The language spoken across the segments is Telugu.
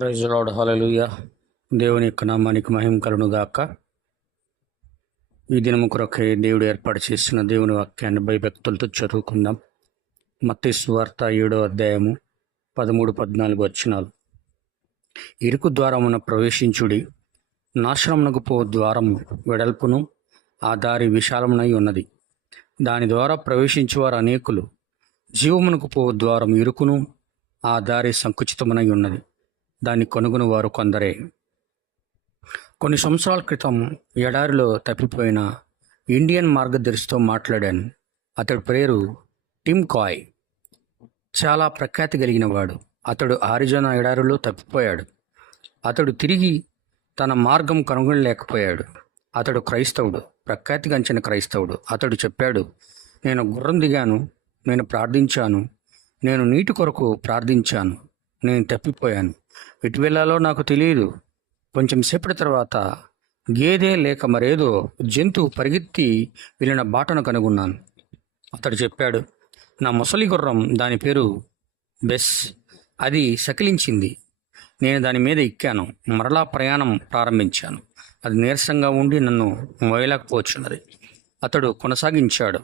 ప్రైజ్ లాడ్ హల్లెలూయా దేవుని యొక్క నామానికి మహిమ కలును గాక ఈ దినము కొరకే దేవుడు ఏర్పాటు చేసిన దేవుని వాక్యాన్ని భయభక్తులతో చదువుకుందాం. మత్తి వార్త ఏడో అధ్యాయము పదమూడు పద్నాలుగు వచ్చినాలు ఇరుకు ద్వారమున ప్రవేశించుడి నాశనమునకు పో ద్వారము వెడల్పును ఆ దారి విశాలమునై ఉన్నది. దాని ద్వారా ప్రవేశించేవారు అనేకులు జీవమునకు పో ద్వారం ఇరుకును ఆ దారి సంకుచితమునై ఉన్నది. దాన్ని కొనుగొని వారు కొందరే. కొన్ని సంవత్సరాల క్రితం ఎడారిలో తప్పిపోయిన ఇండియన్ మార్గదర్శితో మాట్లాడాను. అతడి పేరు టిమ్ కాయ్. చాలా ప్రఖ్యాతి కలిగిన వాడు. అతడు ఆరిజోనా ఎడారిలో తప్పిపోయాడు. అతడు తిరిగి తన మార్గం కనుగొనలేకపోయాడు. అతడు క్రైస్తవుడు ప్రఖ్యాతిగాంచిన క్రైస్తవుడు. అతడు చెప్పాడు నేను గుర్రం దిగాను నేను ప్రార్థించాను నేను నీటి కొరకు ప్రార్థించాను నేను తప్పిపోయాను. ఎటు వెళ్ళాలో నాకు తెలియదు. కొంచెం సేపటి తర్వాత గేదె లేక మరేదో జంతువు పరిగెత్తి వెళ్ళిన బాటను కనుగొన్నాను. అతడు చెప్పాడు నా ముసలి గుర్రం దాని పేరు బెస్. అది సకిలించింది నేను దాని మీద ఎక్కాను. మరలా ప్రయాణం ప్రారంభించాను. అది నీరసంగా ఉండి నన్ను మోయలేకపోవచ్చున్నది. అతడు కొనసాగించాడు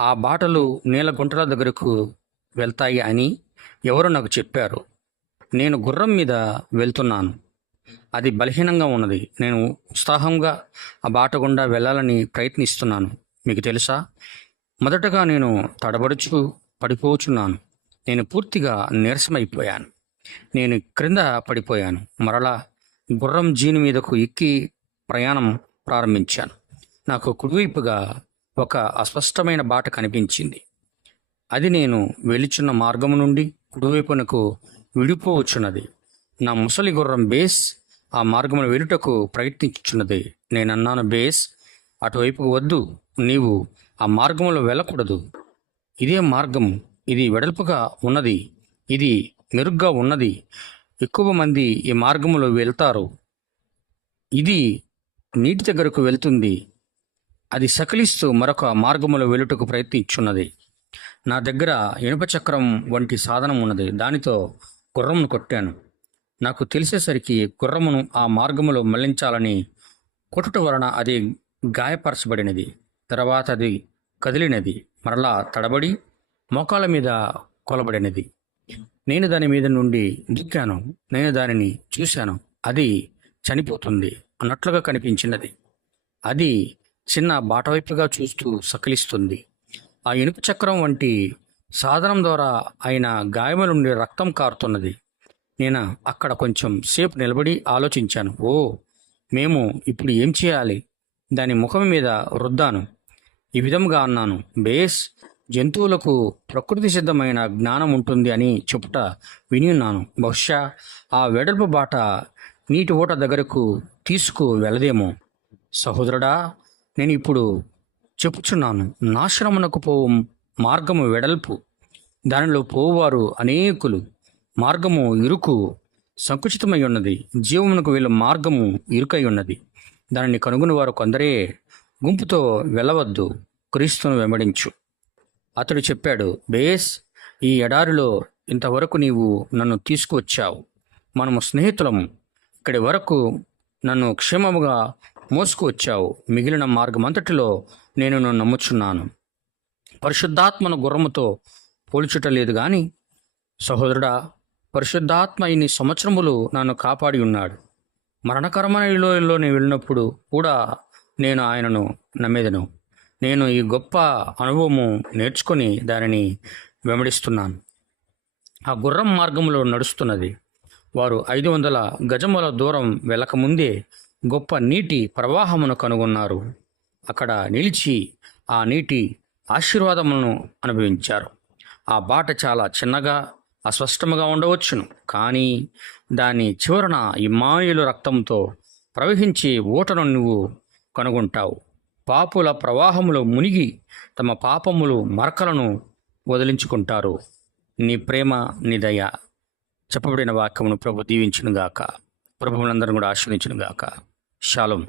ఆ బాటలు నీళ్ళ గుంటల దగ్గరకు వెళ్తాయి అని ఎవరో నాకు చెప్పారు. నేను గుర్రం మీద వెళ్తున్నాను. అది బలహీనంగా ఉన్నది. నేను ఉత్సాహంగా ఆ బాట గుండా వెళ్ళాలని ప్రయత్నిస్తున్నాను. మీకు తెలుసా? మొదటగా నేను తడబడుచు పడిపోచున్నాను. నేను పూర్తిగా నీరసమైపోయాను. నేను క్రింద పడిపోయాను. మరలా గుర్రం జీని మీదకు ఎక్కి ప్రయాణం ప్రారంభించాను. నాకు కుడివైపుగా ఒక అస్పష్టమైన బాట కనిపించింది. అది నేను వెలుచున్న మార్గము నుండి కుడివైపునకు విడిపోవచ్చున్నది. నా ముసలి గుర్రం బేస్ ఆ మార్గమును వెలుటకు ప్రయత్నించుచున్నది. నేనన్నాను బేస్ అటువైపుకు వద్దు. నీవు ఆ మార్గంలో వెళ్ళకూడదు. ఇదే మార్గం. ఇది వెడల్పుగా ఉన్నది. ఇది మెరుగ్గా ఉన్నది. ఎక్కువ మంది ఈ మార్గంలో వెళ్తారు. ఇది నీటి దగ్గరకు వెళ్తుంది. అది సకిలిస్తూ మరొక మార్గములో వెలుటకు ప్రయత్నించున్నది. నా దగ్గర ఇనుప చక్రం వంటి సాధనం ఉన్నది. దానితో గుర్రమును కొట్టాను. నాకు తెలిసేసరికి గుర్రమును ఆ మార్గములో మళ్ళించాలని కొట్టుట వలన అది గాయపరచబడినది. తర్వాత అది కదిలినది. మరలా తడబడి మోకాళ్ళ మీద కొలబడినది. నేను దాని మీద నుండి దిక్కాను. నేను దానిని చూశాను. అది చనిపోతుంది అన్నట్లుగా కనిపించినది. అది చిన్న బాటవైపుగా చూస్తూ సకిలిస్తుంది. ఆ ఇనుప చక్రం వంటి సాధనం ద్వారా ఆయన గాయముల నుండి రక్తం కారుతున్నది. నేను అక్కడ కొంచెం సేపు నిలబడి ఆలోచించాను. ఓ మేము ఇప్పుడు ఏం చేయాలి? దాని ముఖం మీద రుద్దాను. ఈ విధంగా అన్నాను. బేస్ జంతువులకు ప్రకృతి సిద్ధమైన జ్ఞానం ఉంటుంది అని చెప్పుట విని ఉన్నాను బహుశా ఆ వెడల్పు బాట నీటి ఊట దగ్గరకు తీసుకు వెళ్ళదేమో. సహోదరుడా నేను ఇప్పుడు చెప్పుచున్నాను. నాశనమునకు పోవం మార్గము వెడల్పు. దానిలో పోవారు అనేకులు. మార్గము ఇరుకు సంకుచితమై ఉన్నది. జీవమునకు వెళ్ళే మార్గము ఇరుకై ఉన్నది. దానిని కనుగొని వారు కొందరే. గుంపుతో వెళ్ళవద్దు క్రీస్తును వెంబడించు. అతడు చెప్పాడు బేస్ ఈ ఎడారిలో ఇంతవరకు నీవు నన్ను తీసుకువచ్చావు. మనము స్నేహితులము ఇక్కడి వరకు నన్ను క్షేమముగా మోసుకువచ్చావు. మిగిలిన మార్గమంతటిలో నేను నన్ను నమ్ముచున్నాను. పరిశుద్ధాత్మను గుర్రముతో పోల్చుట లేదు కానీ సహోదరుడా పరిశుద్ధాత్మ ఇన్ని సంవత్సరములు నన్ను కాపాడి ఉన్నాడు. మరణకరమైన ఈ నేను వెళ్ళినప్పుడు కూడా నేను ఆయనను నమ్మేదను. నేను ఈ గొప్ప అనుభవము నేర్చుకొని దానిని వెంబడిస్తున్నాను. ఆ గుర్రం మార్గంలో నడుస్తున్నది. వారు ఐదు వందల గజముల దూరం వెళ్ళకముందే గొప్ప నీటి ప్రవాహమును కనుగొన్నారు. అక్కడ నిలిచి ఆ నీటి ఆశీర్వాదములను అనుభవించారు. ఆ బాట చాలా చిన్నగా అస్పష్టముగా ఉండవచ్చును. కానీ దాని చివరన ఇమాయులు రక్తంతో ప్రవహించే ఊటను నువ్వు కనుగొంటావు. పాపుల ప్రవాహములో మునిగి తమ పాపములు మరకలను వదిలించుకుంటారు. నీ ప్రేమ నీ దయ చెప్పబడిన వాక్యమును ప్రభు దీవించునుగాక. ప్రభువులందరూ కూడా ఆశ్రయించునుగాక శాలం